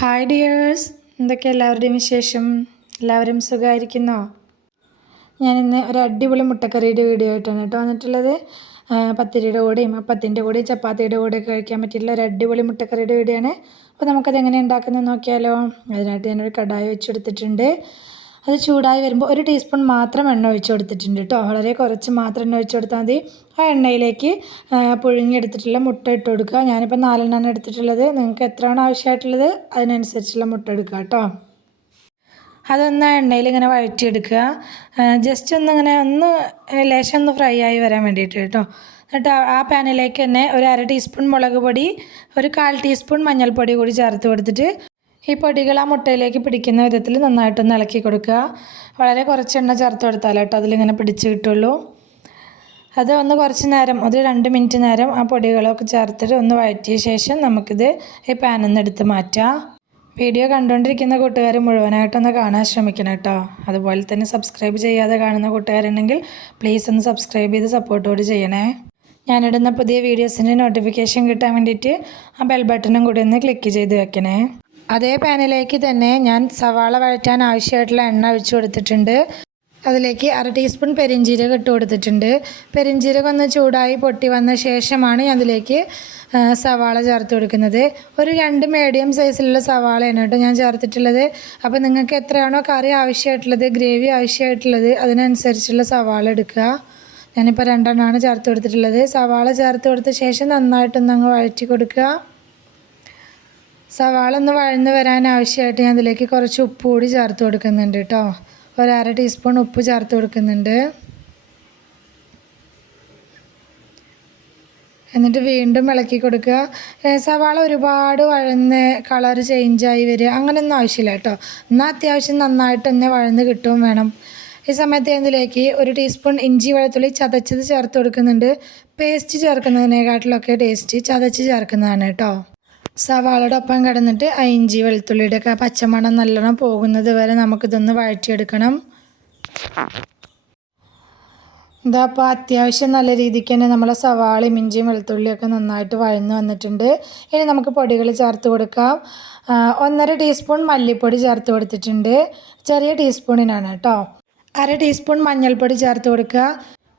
Hi dears എന്തൊക്കെ എല്ലാവരുടെയും വിശേഷം? എല്ലാവരും സുഖമായിരിക്കുന്നോ ഞാനിന്ന് ഒരു അടിപൊളി മുട്ടക്കറിയുടെ വീഡിയോ ആയിട്ടാണ് കേട്ടോ വന്നിട്ടുള്ളത്. പത്തിരിയുടെ കൂടെയും അപ്പത്തിന്റെ കൂടെയും ചപ്പാത്തിയുടെ കൂടെയും കഴിക്കാൻ പറ്റിയിട്ടുള്ള ഒരു അടിപൊളി മുട്ടക്കറിയുടെ വീഡിയോ ആണ്. അപ്പോൾ നമുക്കത് എങ്ങനെ ഉണ്ടാക്കുന്നത് നോക്കിയാലോ. അതിനായിട്ട് ഞാനൊരു കടായി വെച്ചെടുത്തിട്ടുണ്ട്. അത് ചൂടായി വരുമ്പോൾ ഒരു ടീസ്പൂൺ മാത്രം എണ്ണ ഒഴിച്ച് കൊടുത്തിട്ടുണ്ട് കേട്ടോ. വളരെ കുറച്ച് മാത്രം എണ്ണ ഒഴിച്ച് കൊടുത്താൽ മതി. ആ എണ്ണയിലേക്ക് പുഴുങ്ങിയെടുത്തിട്ടുള്ള മുട്ട ഇട്ട് കൊടുക്കുക. ഞാനിപ്പോൾ നാലെണ്ണമാണ് എടുത്തിട്ടുള്ളത്. നിങ്ങൾക്ക് എത്രയാണ് ആവശ്യമായിട്ടുള്ളത് അതിനനുസരിച്ചുള്ള മുട്ട എടുക്കുക കേട്ടോ. അതൊന്ന് എണ്ണയിൽ ഇങ്ങനെ വഴറ്റിയെടുക്കുക. ജസ്റ്റ് ഒന്ന് ഇങ്ങനെ ഒന്ന് ലേശം ഒന്ന് ഫ്രൈ ആയി വരാൻ വേണ്ടിയിട്ട് കേട്ടോ. എന്നിട്ട് ആ പാനിലേക്ക് തന്നെ ഒരു അര ടീസ്പൂൺ മുളക് പൊടി ഒരു കാൽ ടീസ്പൂൺ മഞ്ഞൾപ്പൊടി കൂടി ചേർത്ത് കൊടുത്തിട്ട് ഈ പൊടികൾ ആ മുട്ടയിലേക്ക് പിടിക്കുന്ന വിധത്തിൽ നന്നായിട്ടൊന്ന് ഇളക്കി കൊടുക്കുക. വളരെ കുറച്ച് എണ്ണ ചേർത്ത് കൊടുത്താൽ കേട്ടോ അതിലിങ്ങനെ പിടിച്ച് കിട്ടുള്ളൂ. അത് ഒന്ന് കുറച്ച് നേരം ഒരു രണ്ട് മിനിറ്റ് നേരം ആ പൊടികളൊക്കെ ചേർത്തിട്ട് ഒന്ന് വഴറ്റിയ ശേഷം നമുക്കിത് ഈ പാനിൽ എടുത്ത് മാറ്റാം. വീഡിയോ കണ്ടുകൊണ്ടിരിക്കുന്ന കൂട്ടുകാർ മുഴുവനായിട്ടൊന്ന് കാണാൻ ശ്രമിക്കണം കേട്ടോ. അതുപോലെ തന്നെ സബ്സ്ക്രൈബ് ചെയ്യാതെ കാണുന്ന കൂട്ടുകാരുണ്ടെങ്കിൽ പ്ലീസ് ഒന്ന് സബ്സ്ക്രൈബ് ചെയ്ത് സപ്പോർട്ടോട് ചെയ്യണേ. ഞാനിടുന്ന പുതിയ വീഡിയോസിന്റെ നോട്ടിഫിക്കേഷൻ കിട്ടാൻ വേണ്ടിയിട്ട് ആ ബെൽ ബട്ടണും കൂടി ഒന്ന് ക്ലിക്ക് ചെയ്ത് വെക്കണേ. അതേ പാനിലേക്ക് തന്നെ ഞാൻ സവാള വഴറ്റാൻ ആവശ്യമായിട്ടുള്ള എണ്ണ ഒഴിച്ചു കൊടുത്തിട്ടുണ്ട്. അതിലേക്ക് അര ടീസ്പൂൺ പെരിഞ്ജീരകം ഇട്ട് കൊടുത്തിട്ടുണ്ട്. പെരിഞ്ജീരകം ഒന്ന് ചൂടായി പൊട്ടി വന്ന ശേഷമാണ് ഞാൻ അതിലേക്ക് സവാള ചേർത്ത് കൊടുക്കുന്നത്. ഒരു രണ്ട് മീഡിയം സൈസിലുള്ള സവാളയാണ് കേട്ടോ ഞാൻ ചേർത്തിട്ടുള്ളത്. അപ്പോൾ നിങ്ങൾക്ക് എത്രയാണോ കറി ആവശ്യമായിട്ടുള്ളത് ഗ്രേവി ആവശ്യമായിട്ടുള്ളത് അതിനനുസരിച്ചുള്ള സവാള എടുക്കുക. ഞാനിപ്പോൾ രണ്ടെണ്ണമാണ് ചേർത്ത് കൊടുത്തിട്ടുള്ളത്. സവാള ചേർത്ത് കൊടുത്ത ശേഷം നന്നായിട്ടൊന്ന് അങ്ങ് വഴറ്റി കൊടുക്കുക. സവാള ഒന്ന് വഴന്ന് വരാൻ ആവശ്യമായിട്ട് ഞാൻ അതിലേക്ക് കുറച്ച് ഉപ്പ് കൂടി ചേർത്ത് കൊടുക്കുന്നുണ്ട് കേട്ടോ. ഒരു അര ടീസ്പൂൺ ഉപ്പ് ചേർത്ത് കൊടുക്കുന്നുണ്ട്. എന്നിട്ട് വീണ്ടും ഇളക്കി കൊടുക്കുക. സവാള ഒരുപാട് വഴന്ന് കളർ ചേഞ്ചായി വരിക. അങ്ങനെയൊന്നും ആവശ്യമില്ല കേട്ടോ. എന്നാൽ അത്യാവശ്യം നന്നായിട്ട് തന്നെ വഴന്ന് കിട്ടുകയും വേണം. ഈ സമയത്ത് ഇതിലേക്ക് ഒരു ടീസ്പൂൺ ഇഞ്ചി വെളുത്തുള്ളി ചതച്ചത് ചേർത്ത് കൊടുക്കുന്നുണ്ട്. പേസ്റ്റ് ചേർക്കുന്നതിനെക്കാട്ടിലൊക്കെ ടേസ്റ്റ് ചതച്ച് ചേർക്കുന്നതാണ് കേട്ടോ. സവാളയുടെ ഒപ്പം കിടന്നിട്ട് ആ ഇഞ്ചി വെളുത്തുള്ളിയുടെ ഒക്കെ പച്ചമണം നല്ലോണം പോകുന്നത് വരെ നമുക്കിതൊന്ന് വഴറ്റിയെടുക്കണം. ഇതാ അപ്പോൾ അത്യാവശ്യം നല്ല രീതിക്ക് തന്നെ നമ്മളെ സവാളയും ഇഞ്ചിയും വെളുത്തുള്ളിയൊക്കെ നന്നായിട്ട് വഴന്ന് വന്നിട്ടുണ്ട്. ഇനി നമുക്ക് പൊടികൾ ചേർത്ത് കൊടുക്കാം. ഒന്നര ടീസ്പൂൺ മല്ലിപ്പൊടി ചേർത്ത് കൊടുത്തിട്ടുണ്ട്. ചെറിയ ടീസ്പൂണിനാണ് കേട്ടോ. അര ടീസ്പൂൺ മഞ്ഞൾപ്പൊടി ചേർത്ത് കൊടുക്കുക.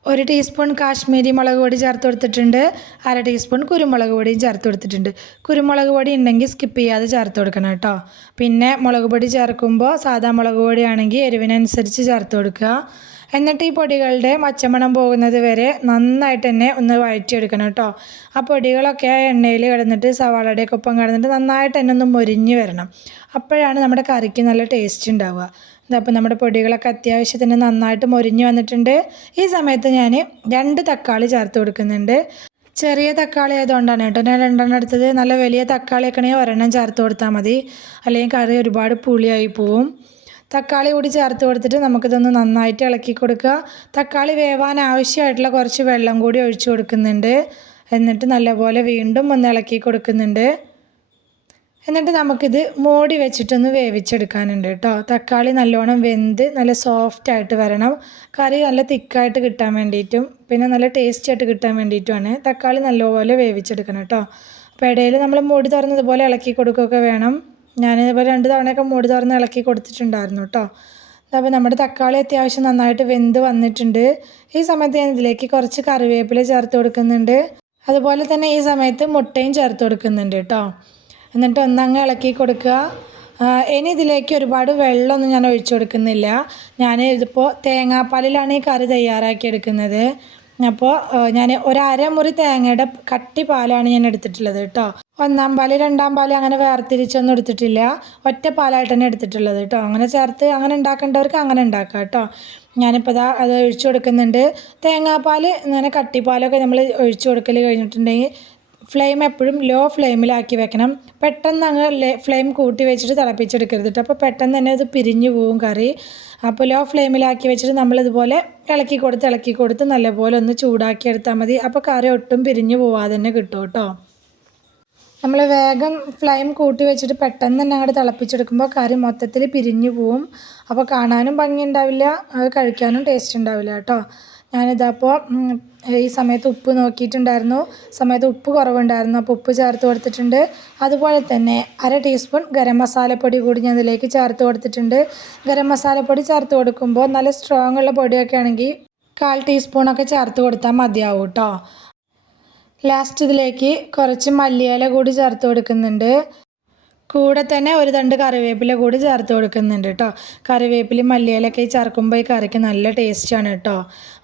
ഒരു ടീസ്പൂൺ കാശ്മീരി മുളക് പൊടി ചേർത്ത് കൊടുത്തിട്ടുണ്ട്. അര ടീസ്പൂൺ കുരുമുളക് പൊടിയും ചേർത്ത് കൊടുത്തിട്ടുണ്ട്. കുരുമുളക് പൊടി ഉണ്ടെങ്കിൽ സ്കിപ്പ് ചെയ്യാതെ ചേർത്ത് കൊടുക്കണം കേട്ടോ. പിന്നെ മുളക് പൊടി ചേർക്കുമ്പോൾ സാധാ മുളക് പൊടിയാണെങ്കിൽ എരിവിനനുസരിച്ച് ചേർത്ത് കൊടുക്കുക. എന്നിട്ട് ഈ പൊടികളുടെ മച്ചമണം പോകുന്നത് വരെ നന്നായിട്ട് തന്നെ ഒന്ന് വഴറ്റിയെടുക്കണം കേട്ടോ. ആ പൊടികളൊക്കെ ആ എണ്ണയിൽ കിടന്നിട്ട് സവാളയുടെയൊക്കെ ഒപ്പം കിടന്നിട്ട് നന്നായിട്ട് തന്നെ ഒന്ന് മൊരിഞ്ഞ് വരണം. അപ്പോഴാണ് നമ്മുടെ കറിക്ക് നല്ല ടേസ്റ്റ് ഉണ്ടാവുക. ഇതപ്പോൾ നമ്മുടെ പൊടികളൊക്കെ അത്യാവശ്യത്തിന് നന്നായിട്ട് മൊരിഞ്ഞ് വന്നിട്ടുണ്ട്. ഈ സമയത്ത് ഞാൻ രണ്ട് തക്കാളി ചേർത്ത് കൊടുക്കുന്നുണ്ട്. ചെറിയ തക്കാളി ആയതുകൊണ്ടാണ് കേട്ടോ. ഞാൻ രണ്ടെണ്ണം എടുത്തത്. നല്ല വലിയ തക്കാളിയൊക്കെ ആണെങ്കിൽ ഒരെണ്ണം ചേർത്ത് കൊടുത്താൽ മതി. അല്ലെങ്കിൽ കറി ഒരുപാട് പുളിയായി പോവും. തക്കാളി കൂടി ചേർത്ത് കൊടുത്തിട്ട് നമുക്കിതൊന്ന് നന്നായിട്ട് ഇളക്കി കൊടുക്കുക. തക്കാളി വേവാൻ ആവശ്യമായിട്ടുള്ള കുറച്ച് വെള്ളം കൂടി ഒഴിച്ചു കൊടുക്കുന്നുണ്ട്. എന്നിട്ട് നല്ലപോലെ വീണ്ടും ഒന്ന് ഇളക്കി കൊടുക്കുന്നുണ്ട്. എന്നിട്ട് നമുക്കിത് മൂടി വെച്ചിട്ടൊന്ന് വേവിച്ചെടുക്കാനുണ്ട് കേട്ടോ. തക്കാളി നല്ലോണം വെന്ത് നല്ല സോഫ്റ്റ് ആയിട്ട് വരണം. കറി നല്ല തിക്കായിട്ട് കിട്ടാൻ വേണ്ടിയിട്ടും പിന്നെ നല്ല ടേസ്റ്റി ആയിട്ട് കിട്ടാൻ വേണ്ടിയിട്ടുമാണ് തക്കാളി നല്ലപോലെ വേവിച്ചെടുക്കണം കേട്ടോ. അപ്പോൾ ഇടയിൽ നമ്മൾ മൂടി തുറന്നതുപോലെ ഇളക്കി കൊടുക്കുകയൊക്കെ വേണം. ഇപ്പോൾ രണ്ട് തവണയൊക്കെ മൂടി തുറന്ന് ഇളക്കി കൊടുത്തിട്ടുണ്ടായിരുന്നു കേട്ടോ. അപ്പോൾ നമ്മുടെ തക്കാളി അത്യാവശ്യം നന്നായിട്ട് വെന്ത് വന്നിട്ടുണ്ട്. ഈ സമയത്ത് ഞാൻ ഇതിലേക്ക് കുറച്ച് കറിവേപ്പില ചേർത്ത് കൊടുക്കുന്നുണ്ട്. അതുപോലെ തന്നെ ഈ സമയത്ത് മുട്ടയും ചേർത്ത് കൊടുക്കുന്നുണ്ട് കേട്ടോ. എന്നിട്ട് ഒന്നങ്ങ് ഇളക്കി കൊടുക്കുക. ഇനി ഇതിലേക്ക് ഒരുപാട് വെള്ളമൊന്നും ഞാൻ ഒഴിച്ചു കൊടുക്കുന്നില്ല. ഞാൻ ഇതിപ്പോൾ തേങ്ങാപ്പാലിലാണ് ഈ കറി തയ്യാറാക്കി എടുക്കുന്നത്. അപ്പോൾ ഞാൻ ഒരമുറി തേങ്ങയുടെ കട്ടി പാലാണ് ഞാൻ എടുത്തിട്ടുള്ളത് കേട്ടോ. ഒന്നാം പാൽ രണ്ടാം പാൽ അങ്ങനെ വേർതിരിച്ചൊന്നും എടുത്തിട്ടില്ല. ഒറ്റ പാലായിട്ട് തന്നെ എടുത്തിട്ടുള്ളത് കേട്ടോ. അങ്ങനെ ചേർത്ത് അങ്ങനെ ഉണ്ടാക്കേണ്ടവർക്ക് അങ്ങനെ ഉണ്ടാക്കാം കേട്ടോ. ഞാനിപ്പോൾ ഇതാ അത് ഒഴിച്ചു കൊടുക്കുന്നുണ്ട്. തേങ്ങാപ്പാൽ അങ്ങനെ കട്ടിപ്പാലൊക്കെ നമ്മൾ ഒഴിച്ചു കൊടുക്കൽ കഴിഞ്ഞിട്ടുണ്ടെങ്കിൽ ഫ്ലെയിം എപ്പോഴും ലോ ഫ്ലെയിമിലാക്കി വെക്കണം. പെട്ടെന്ന് അങ്ങ് ഫ്ലെയിം കൂട്ടി വെച്ചിട്ട് തിളപ്പിച്ചെടുക്കരുത് കേട്ടോ അപ്പോൾ പെട്ടെന്ന് തന്നെ അത് പിരിഞ്ഞു പോവും കറി. അപ്പോൾ ലോ ഫ്ലെയിമിലാക്കി വെച്ചിട്ട് നമ്മളിതുപോലെ ഇളക്കി കൊടുത്ത് ഇളക്കി കൊടുത്ത് നല്ലപോലെ ഒന്ന് ചൂടാക്കി എടുത്താൽ മതി. അപ്പോൾ കറി ഒട്ടും പിരിഞ്ഞു പോവാതെ തന്നെ കിട്ടും കേട്ടോ നമ്മൾ വേഗം ഫ്ലെയിം കൂട്ടി വെച്ചിട്ട് പെട്ടെന്ന് തന്നെ അങ്ങോട്ട് തിളപ്പിച്ചെടുക്കുമ്പോൾ കറി മൊത്തത്തിൽ പിരിഞ്ഞു പോവും. അപ്പോൾ കാണാനും ഭംഗി ഉണ്ടാവില്ല അത് കഴിക്കാനും ടേസ്റ്റ് ഉണ്ടാവില്ല കേട്ടോ ഞാനിതപ്പോൾ ഈ സമയത്ത് ഉപ്പ് നോക്കിയിട്ടുണ്ടായിരുന്നു. സമയത്ത് ഉപ്പ് കുറവുണ്ടായിരുന്നു. അപ്പോൾ ഉപ്പ് ചേർത്ത് കൊടുത്തിട്ടുണ്ട്. അതുപോലെ തന്നെ അര ടീസ്പൂൺ ഗരം മസാലപ്പൊടി കൂടി ഞാൻ ഇതിലേക്ക് ചേർത്ത് കൊടുത്തിട്ടുണ്ട്. ഗരം മസാലപ്പൊടി ചേർത്ത് കൊടുക്കുമ്പോൾ നല്ല സ്ട്രോങ് ഉള്ള പൊടിയൊക്കെ ആണെങ്കിൽ കാൽ ടീസ്പൂണൊക്കെ ചേർത്ത് കൊടുത്താൽ മതിയാവും കേട്ടോ ലാസ്റ്റ് ഇതിലേക്ക് കുറച്ച് മല്ലിയില കൂടി ചേർത്ത് കൊടുക്കുന്നുണ്ട്. കൂടെ തന്നെ ഒരു തണ്ട് കറിവേപ്പില കൂടി ചേർത്ത് കൊടുക്കുന്നുണ്ട് കേട്ടോ കറിവേപ്പിലയും മല്ലിയിലൊക്കെ ചേർക്കുമ്പോൾ ഈ കറിക്ക് നല്ല ടേസ്റ്റാണ് കേട്ടോ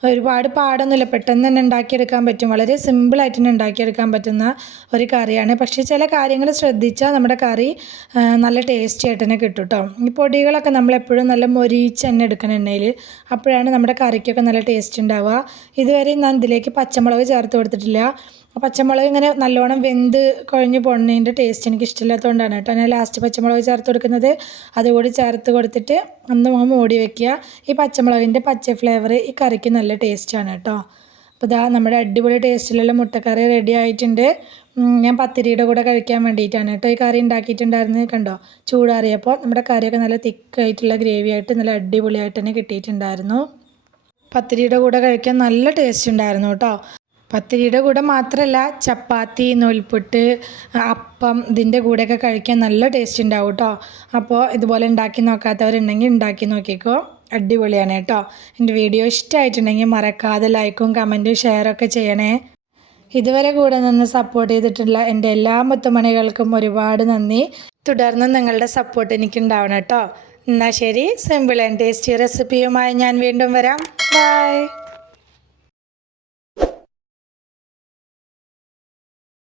ഒരുപാട് പാടൊന്നുമില്ല. പെട്ടെന്ന് തന്നെ ഉണ്ടാക്കിയെടുക്കാൻ പറ്റും. വളരെ സിമ്പിളായിട്ട് തന്നെ ഉണ്ടാക്കിയെടുക്കാൻ പറ്റുന്ന ഒരു കറിയാണ്. പക്ഷേ ചില കാര്യങ്ങൾ ശ്രദ്ധിച്ചാൽ നമ്മുടെ കറി നല്ല ടേസ്റ്റി ആയിട്ട് തന്നെ കിട്ടും കേട്ടോ ഈ പൊടികളൊക്കെ നമ്മളെപ്പോഴും നല്ല മൊരിച്ച് തന്നെ എടുക്കണം എണ്ണയിൽ. അപ്പോഴാണ് നമ്മുടെ കറിക്കൊക്കെ നല്ല ടേസ്റ്റ് ഉണ്ടാവുക. ഇതുവരെ ഞാൻ ഇതിലേക്ക് പച്ചമുളക് ചേർത്ത് കൊടുത്തിട്ടില്ല. പച്ചമുളക് ഇങ്ങനെ നല്ലോണം വെന്ത് കുഴഞ്ഞ് പോണതിന്റെ ടേസ്റ്റ് എനിക്ക് ഇഷ്ടമില്ലാത്തതുകൊണ്ടാണ് കേട്ടോ. ഞാൻ ലാസ്റ്റ് പച്ചമുളക് ചേർത്ത് കൊടുക്കുന്നത്. അതുകൂടി ചേർത്ത് കൊടുത്തിട്ട് ഒന്ന് മൂടി വെക്കുക. ഈ പച്ചമുളകിന്റെ പച്ച ഫ്ലേവർ ഈ കറിക്ക് നല്ല ടേസ്റ്റാണ് കേട്ടോ. അപ്പോൾ ഇതാ നമ്മുടെ അടിപൊളി ടേസ്റ്റിലുള്ള മുട്ടക്കറി റെഡി ആയിട്ടുണ്ട്. ഞാൻ പത്തിരിയുടെ കൂടെ കഴിക്കാൻ വേണ്ടിയിട്ടാണ് കേട്ടോ ഈ കറി ഉണ്ടാക്കിയിട്ടുണ്ടായിരുന്നത് കണ്ടോ? ചൂടാറിയപ്പോൾ നമ്മുടെ കറിയൊക്കെ നല്ല തിക്കായിട്ടുള്ള ഗ്രേവി ആയിട്ട് നല്ല അടിപൊളിയായിട്ട് തന്നെ കിട്ടിയിട്ടുണ്ടായിരുന്നു. പത്തിരിയുടെ കൂടെ കഴിക്കാൻ നല്ല ടേസ്റ്റ് ഉണ്ടായിരുന്നു കേട്ടോ. പത്തിരിയുടെ കൂടെ മാത്രമല്ല ചപ്പാത്തി നൂൽപുട്ട് അപ്പം ഇതിന്റെ കൂടെയൊക്കെ കഴിക്കാൻ നല്ല ടേസ്റ്റ് ഉണ്ടാവും കേട്ടോ അപ്പോൾ ഇതുപോലെ ഉണ്ടാക്കി നോക്കാത്തവരുണ്ടെങ്കിൽ ഉണ്ടാക്കി നോക്കിക്കോ. അടിപൊളിയാണ് കേട്ടോ എന്റെ വീഡിയോ ഇഷ്ടമായിട്ടുണ്ടെങ്കിൽ മറക്കാതെ ലൈക്കും കമന്റും ഷെയറൊക്കെ ചെയ്യണേ. ഇതുവരെ കൂടെ നിന്ന് സപ്പോർട്ട് ചെയ്തിട്ടുള്ള എന്റെ എല്ലാ മുത്തുമണികൾക്കും ഒരുപാട് നന്ദി. തുടർന്ന് നിങ്ങളുടെ സപ്പോർട്ട് എനിക്ക് ഉണ്ടാവണം കേട്ടോ എന്നാൽ ശരി സിമ്പിൾ ആൻഡ് ടേസ്റ്റി റെസിപ്പിയുമായി ഞാൻ വീണ്ടും വരാം. ബൈ